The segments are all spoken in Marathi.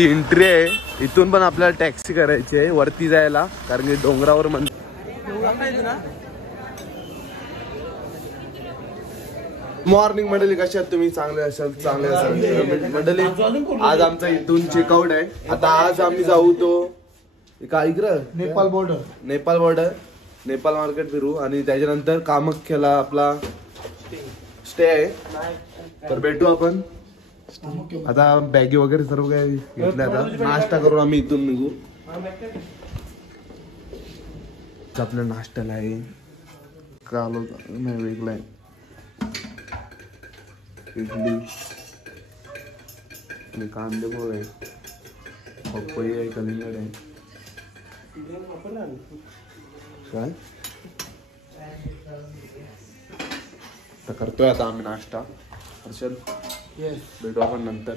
एंट्री आहे, इथून पण आपल्याला टॅक्सी करायची आहे वरती जायला, कारण की डोंगरावर मॉर्निंग मंडळी, कशी आहात तुम्ही? चांगले असाल, चांगले असाल मंडळी. आज आमचा इथून चेकआउट आहे. आता आज आम्ही जाऊ तो नेपाल बॉर्डर नेपाल मार्केट फिरू आणि त्याच्यानंतर कामाख्याला आपला स्टे आहे. तर भेटू आपण. आता बॅगी वगैरे सर्व काही घेतलं. आता नाश्ता करून आम्ही इथून निघू. आपल्या नाश्त्याला आहे कालो नाही वेगळा आहे, इडली आणि कांदे पोहे आहे, पपई आहे, कलिंगड आहे. काय तर करतोय आता आम्ही नाश्ता. हर्षल भेटू आपण नंतर.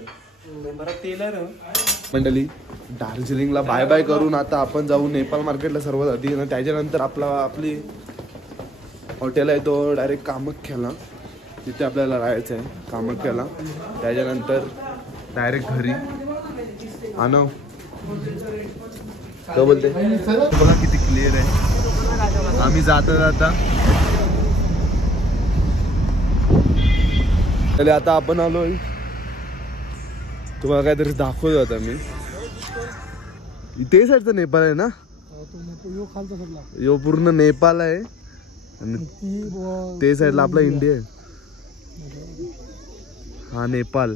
मंडळी दार्जिलिंगला बाय बाय करून आता आपण जाऊ नेपाल मार्केटला सर्वात आधी. आणि त्याच्यानंतर आपली हॉटेल आहे तो डायरेक्ट कामाख्याला, तिथे आपल्याला राहायचं आहे कामाख्याला. त्याच्यानंतर डायरेक्ट घरी आणव. काय बोलते बघा किती क्लिअर आहे. आम्ही जाता जाता आता आपण आलोय. तुम्हाला काहीतरी दाखवतो आता मी. ते साईडचा नेपाळ आहे ना, यो पूर्ण नेपाळ आहे आणि ते साईडला आपला इंडिया आहे. हा नेपाळ.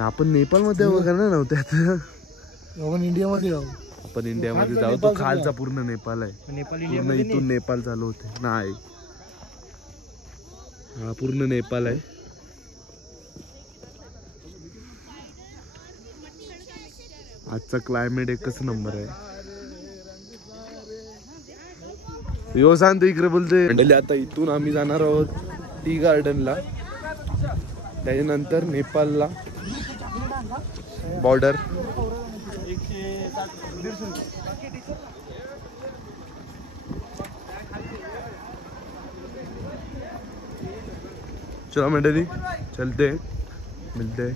आपण नेपाळ मध्ये वगैरे नव्हते, आता आपण इंडियामध्ये जाऊ. आपण इंडियामध्ये जाऊ. तो खालचा पूर्ण नेपाळ आहे. पूर्ण इथून नेपाळ चालू होते. नाही, हा पूर्ण नेपाळ आहे. आजचा क्लायमेट एकच नंबर आहे. यो सांग तू इकडे बोलते. मंडळी आता इथून आम्ही जाणार आहोत टी गार्डनला, त्याच्यानंतर नेपाळला बॉर्डर. चलो मंडळी चलते, मिलते.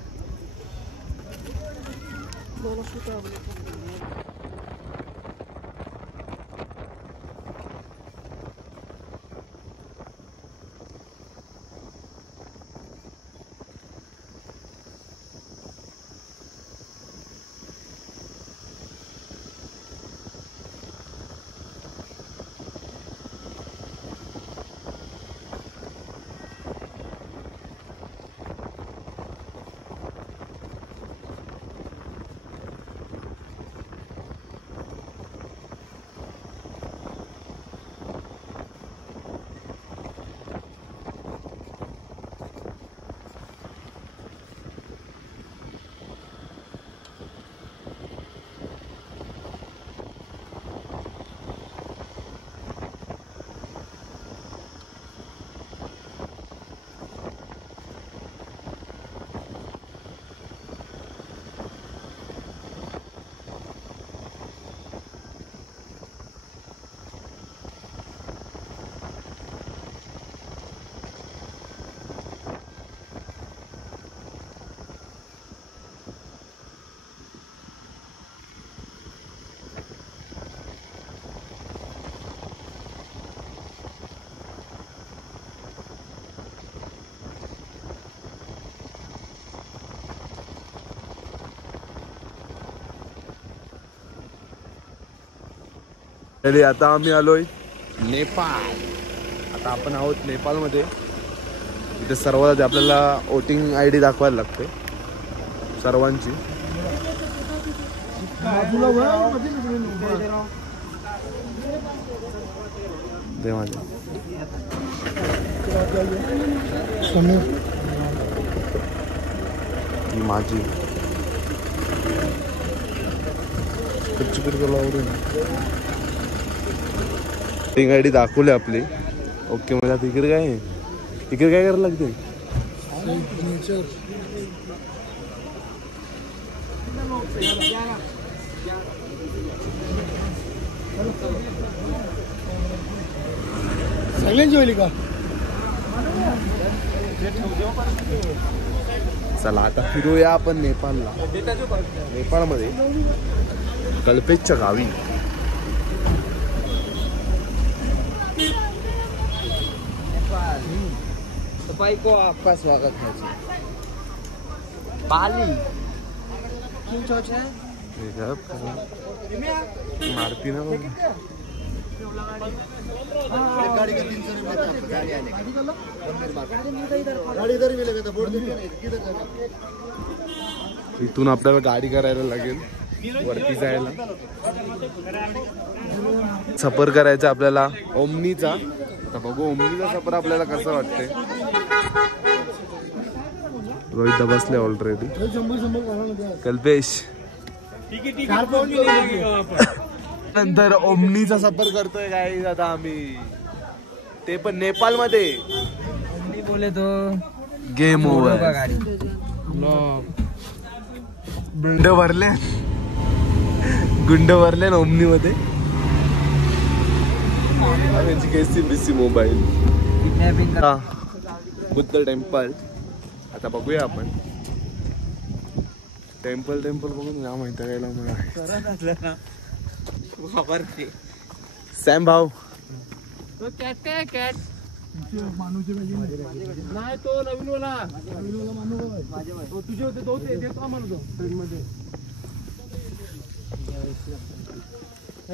आता आम्ही आलोय नेपाळ. आता आपण आहोत नेपाळमध्ये. इथे सर्वात आपल्याला वोटिंग ID दाखवायला लागते सर्वांची. दे माझ्या माझी वोटिंग ID दाखवली आपली. ओके मला तिकडे काय करायला लागते. सगळ्यांची होईल का. चला आता फिरूया आपण नेपाळला. नेपाळमध्ये कल्पेशच्या गावी सफाई को आपका स्वागत है. बाली क्यों चौच है मारती ना गाड़ी का 300 रुपये गाड़ी आने गाड़ी इधर मिलेगा तो बोर्ड इथून आपल्याला गाडी करायला लागेल वरती जायला. सफर करायचा आपल्याला ओमनीचा. आता बघू ओमनीचा सफर आपल्याला कसं वाटतंय. रोहित बसले ऑलरेडी. कल्पेश नंतर ओमनीचा सफर करतोय काय आता आम्ही, ते पण नेपाळ मध्ये. बोले तो गेम ओव्हर. गुंड भरले ना ओमनी मध्ये. केसी मोबाईल बुद्ध टेम्पल. आता बघूया आपण टेम्पल बघून जा माहिती घ्यायला मला. सॅम भाऊ कॅट नाही तो नवीन वाला मानू तुझे होते तो देतो आम्हाला तो ट्रेन मध्ये.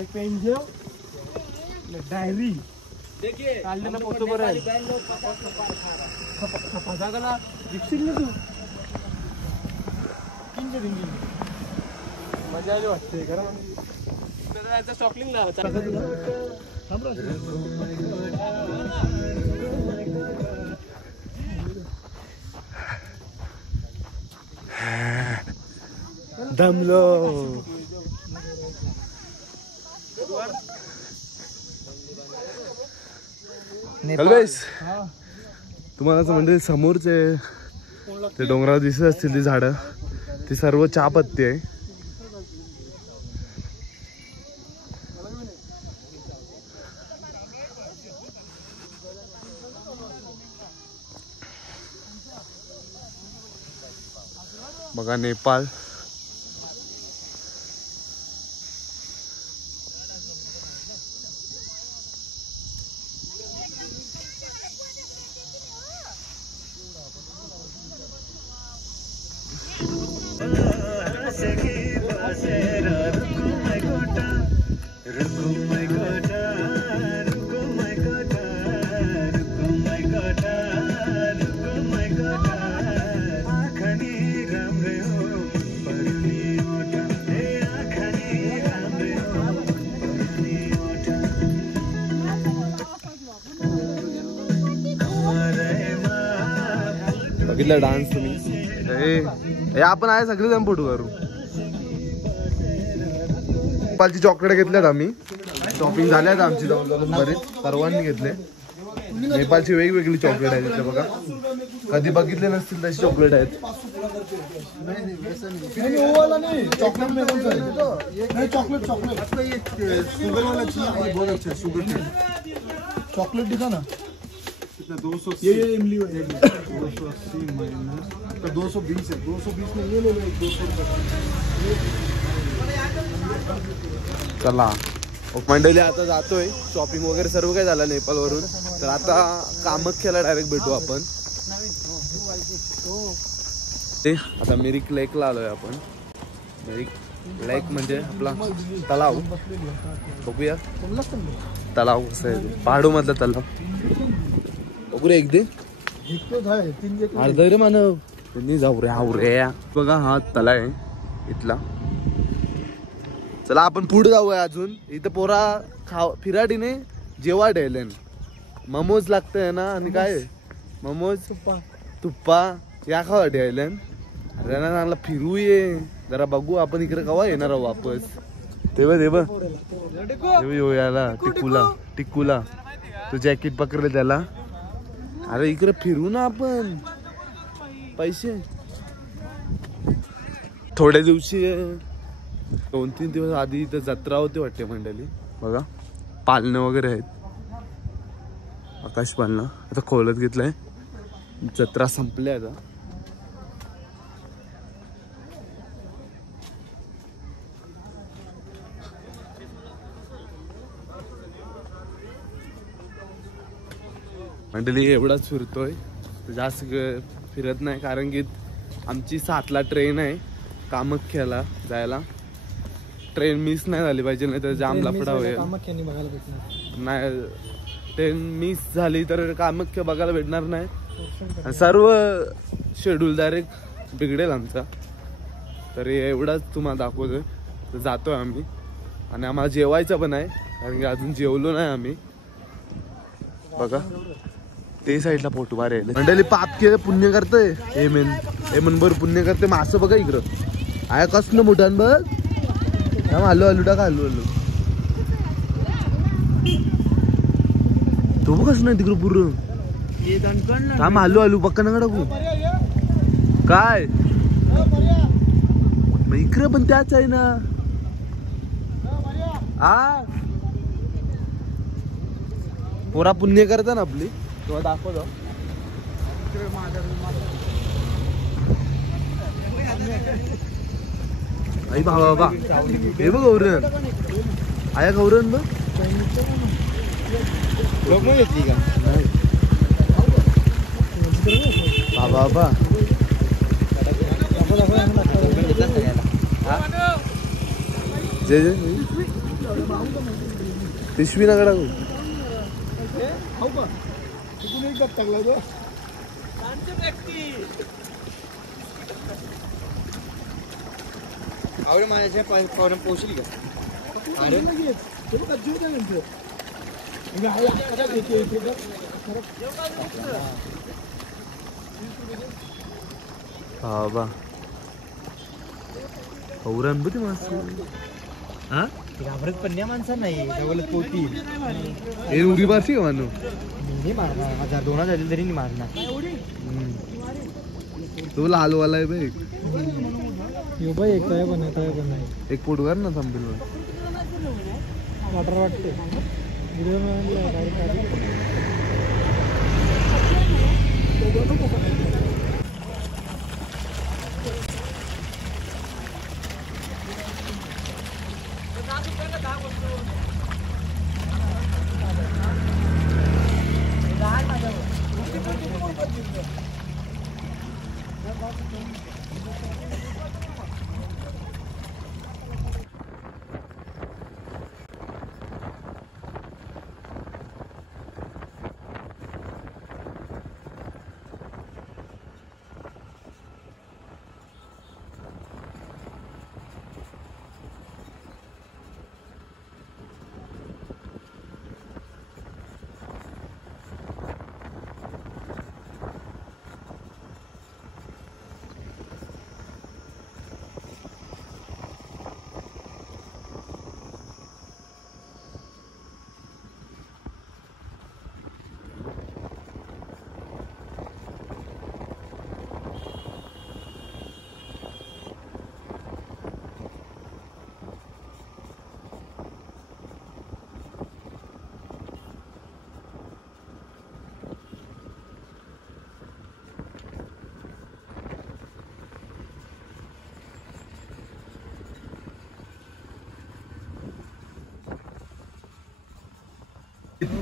एक पेन घेऊ डायरी काढलेला फोटो बरं आहे. जागाला दिसशील ना तू. मजा आली वाटते कारण स्टॉकलिंगला दमलो. कल्पेश तुम्हाला असं म्हणजे समोरचे ते डोंगरावर दिसत असतील ती झाडं, ती सर्व चहा पत्ती आहे. बघा नेपाळ. बघितलं डान्स तुम्ही. आपण आहे सगळे जण फोटो करू. नेपाळची चॉकलेट घेतल्यात आम्ही. शॉपिंग झाल्यात आमची जाऊन बरेच सर्वांनी घेतले. नेपाळची वेगवेगळी चॉकलेट आहेत तिथे बघा. कधी बघितले नसतील तशी चॉकलेट आहेत. चॉकलेट दिखा ना 200 ये इमली 280 माइनस 220 है. 220 में ये ले लो 200. चला मंडळी आता जातोय. शॉपिंग वगैरे सर्व काही झालं नेपाळ वरून. तर आता कामाख्याला डायरेक्ट भेटू आपण. ते आता मिरिक लेकला आलोय आपण. मिरिक लेक म्हणजे आपला तलाव. बघूया तलाव कसं आहे. पहाडू मधला तलाव बघू रे. एक दे अर्ध रे मानव त्यांनी जाऊ रे. हाऊ रे बघा हा तला आहे इथला. चला आपण पुढे जाऊया अजून. इथं पोरा फिराडीने जेवा ठेवलेन. मोमोज लागतंय ना आणि काय मोमोज तुप्पा या खावा ठेवलेन. अरे ना चांगला फिरू ये जरा बघू आपण इकडे केव्हा येणार वापस. तेव्हा याला टिक्कूला तू जॅकेट पकडले त्याला. अरे इकडे फिरू ना आपण. पैसे थोड्या दिवशी 2-3 दिवस आधी इथं जत्रा होती वाटते मंडळी. बघा पालनं वगैरे आहेत. आकाश पालनं आता खोलत घेतलंय. जत्रा संपली आता. मंडळी एवढाच फिरतोय, जास्त फिरत नाही, कारण की आमची 7ला ट्रेन आहे कामाख्याला जायला. ट्रेन मिस नाही झाली पाहिजे, नाही तर जाम लफडा होईल. नाही ट्रेन मिस झाली तर कामाख्या बघायला भेटणार नाही. सर्व शेड्यूल डायरेक्ट बिघडेल आमचा. तर एवढाच तुम्हाला दाखवतोय. तर जातोय आम्ही आणि आम्हाला जेवायचं पण आहे, कारण की अजून जेवलो नाही आम्ही. बघा ते साईडला फोटो बारे मंडळी. पाप केलं पुण्य करतोय. हे मेन बर पुण्य करते. मासं बघा इकडं आया कसलं मोठं बघ. आलू आलू टाका आलू आलू. तो बघ कस नाही तिकडं पूर्ण. थांब आलू आलू पक्का नका टाकू. काय इकडे पण त्याच आहे ना. हा पोरा पुण्य करता ना आपली. तेव्हा दाखवतो. आई बाबा बाबा हे बघ गौरण. आया गौरण बघ. बाबा बाबा जय जय पिशवी नका टाकू. माझ्या पोहोचली का. बाबा औरण बघ मास. हा घाबरत पण नाही माणसं नाही. जवळच पोती हे उडी मारशी का मानू. नाही मारणार. 1000-2000 झाले तरी नाही मारणार. तुला हलवाला आहे बाई. एक काय पण आहे. एक पोटवर ना संपेल वाटर वाटते.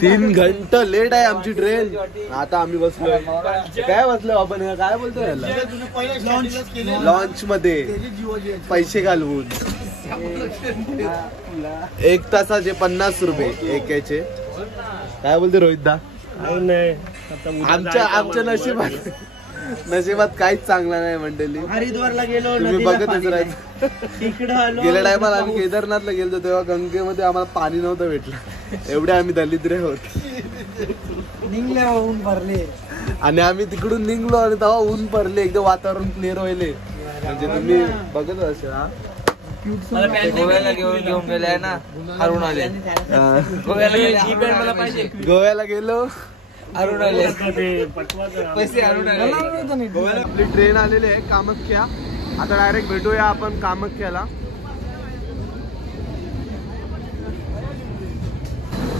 तीन घंटा लेट आहे आमची ट्रेन. आता आम्ही बसलोय. काय बसलोय आपण. काय बोलतोय याला. लॉन्च मध्ये पैसे घालवून 1 तासाचे 50 रुपये एकाचे. काय बोलते रोहित दा. आमच्या नशिबात काहीच चांगला नाही मंडळी. हरिद्वारला गेलो. तुम्ही बघतच राहायचं. गेल्या टायमाला आम्ही केदारनाथला गेलो तेव्हा गंगेमध्ये आम्हाला पाणी नव्हतं भेटलं. एवढे आम्ही दलिद्र होत. निघले ऊन भरले आणि आम्ही तिकडून निघलो आणि तेव्हा ऊन पडले. एकदम वातावरण क्लिअर व्हायले. म्हणजे तुम्ही बघत असेल. गोव्याला घेऊन गेलाय ना हरून आले. गोव्याला गेलो हरून आले पैसे हरून आले. गोव्याला आपली ट्रेन आलेली आहे कामाख्या. आता डायरेक्ट भेटूया आपण कामाख्याला.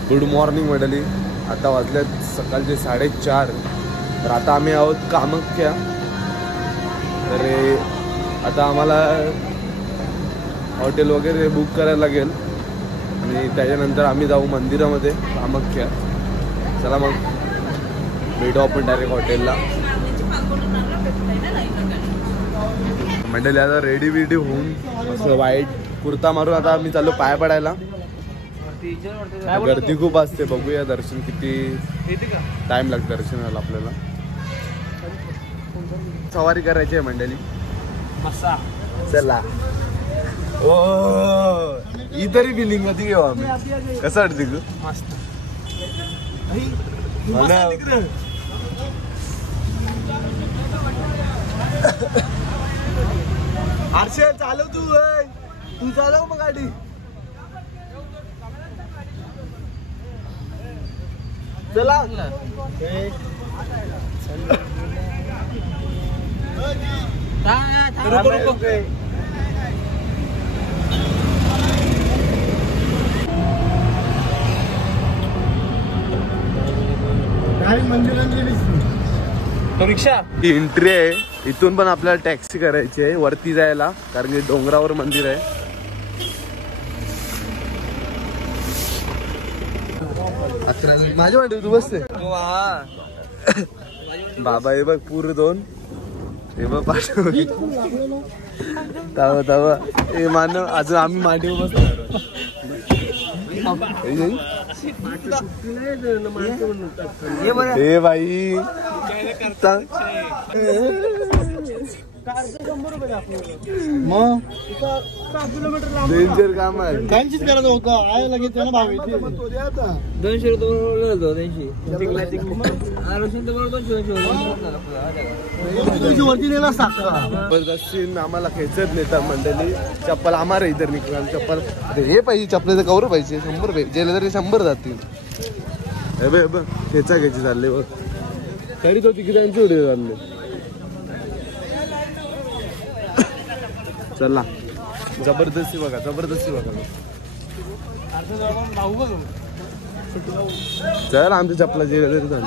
गुड मॉर्निंग मंडळी. आता वाजल्यात सकाळचे 4:30. तर आता आम्ही आहोत कामाख्या. तर आता आम्हाला हॉटेल वगैरे बुक करायला लागेल आणि त्याच्यानंतर आम्ही जाऊ मंदिरामध्ये कामाख्या. चला मग भेटू आपण डायरेक्ट हॉटेलला. मंडळी आता रेडी बिडी होऊन असं वाईट कुर्ता मारून आता आम्ही चाललो पाया पडायला. गर्दी खूप असते. बघूया दर्शन किती टाइम लागतं दर्शनाला आपल्याला. सवारी करायची आहे मंडळी. चला ओ ही तरी बिलिंग मध्ये घेऊ आम्ही. कसं वाटते तू? आरशे चालव तू चालव मग गाडी. चला रिक्षा एंट्री आहे. इथून पण आपल्याला टॅक्सी करायची आहे वरती जायला, कारण की डोंगरावर मंदिर आहे. माझ्या वाटी तू बसते. बाबा हे बघ पूर 2 हे बघ पाठव तवा हे मानव. अजून आम्ही मांडीवर बसतो. हे बाई मग डेंजर काम आहे. काहीच करायचं होतं आहे लगेच त्याला भाव येते. 200 वरती नेला जबरदस्ती आम्हाला खेचत नेतात मंडळी. चप्पल आम्हाला इधर निघणार चप्पल. हे पाहिजे चप्पल तर कवर पाहिजे. 100 पाहिजे गेले तरी 100 जातील. हे बघ खेचा खेची चालले बघ. तरी तो तिकिटांचे उडे चालले. चला जबरदस्ती बघा जबरदस्ती बघा. चल आमच्या चपला जे तरी झालं.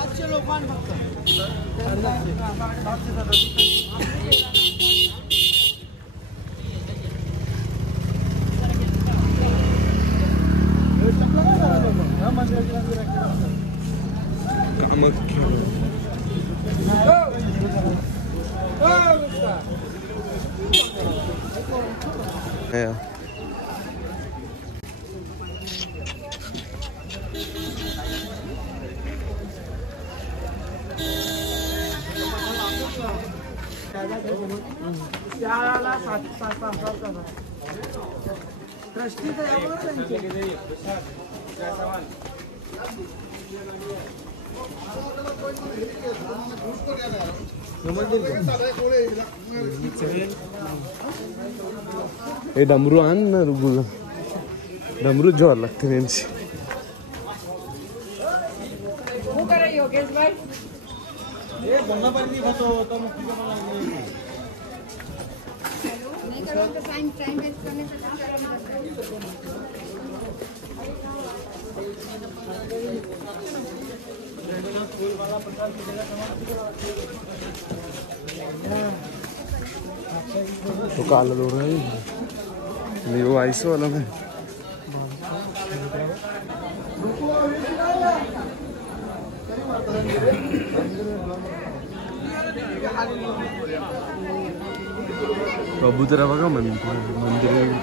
हे डमरू आण ना रुगुला. डमरू जोर लागते त्यांची. तो काला दो रहा है वो आइसो वाला में. कबूतर बघा मंदिर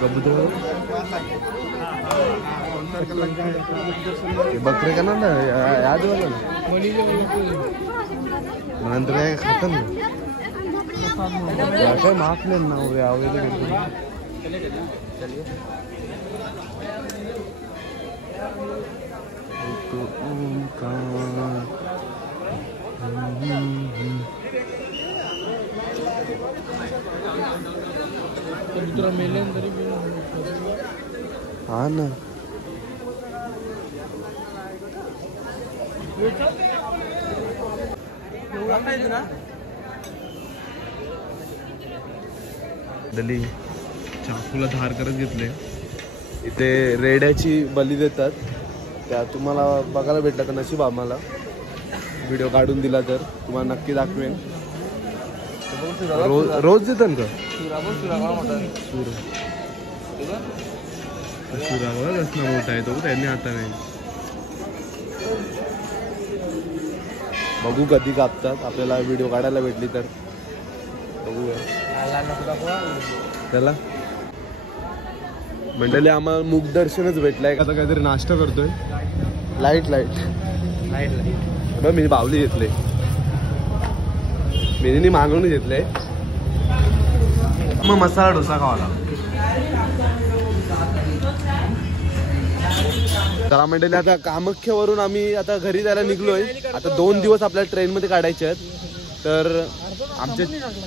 कबूतर. बकरे का ना याद वाला नंतर काय खात ना काय माफ नाही ना यावेळेला. कबूतर मेले तरी हा ना दली चाकूला धार करत घेतले. इथे रेड्याची बली देतात, त्या तुम्हाला बघायला भेटला तर नशीब आम्हाला. व्हिडिओ काढून दिला तर तुम्हाला नक्की दाखवेन. रोज देतात का सुरावर असणं मोठा आहे तो, त्यांनी आता नाही. बघू कधी कापतात, आपल्याला व्हिडिओ काढायला भेटली तर बघूया. त्याला मंडळी आम्हाला मुखदर्शनच भेटलंय. आता काहीतरी नाश्ता करतोय. लाईट मी बावली घेतले, मेनीने मागवून घेतले. मग मसाला डोसा खावाला. तर मंडळी आता कामाख्यावरून आम्ही आता घरी जायला निघलोय. आता 2 दिवस आपल्याला ट्रेनमध्ये काढायचे आहेत. तर आमचे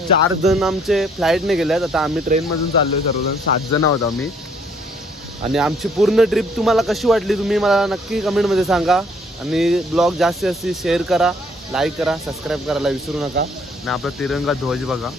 4 जण आमचे फ्लाईटने गेलेत. आता आम्ही ट्रेनमधून चाललोय सर्वजण, 7 जण आहोत आम्ही. आणि आमची पूर्ण ट्रिप तुम्हाला कशी वाटली तुम्ही मला नक्की कमेंटमध्ये सांगा. आणि ब्लॉग जास्तीत जास्त शेअर करा, लाईक करा, सबस्क्राईब करायला विसरू नका. आणि आपला तिरंगा ध्वज बघा.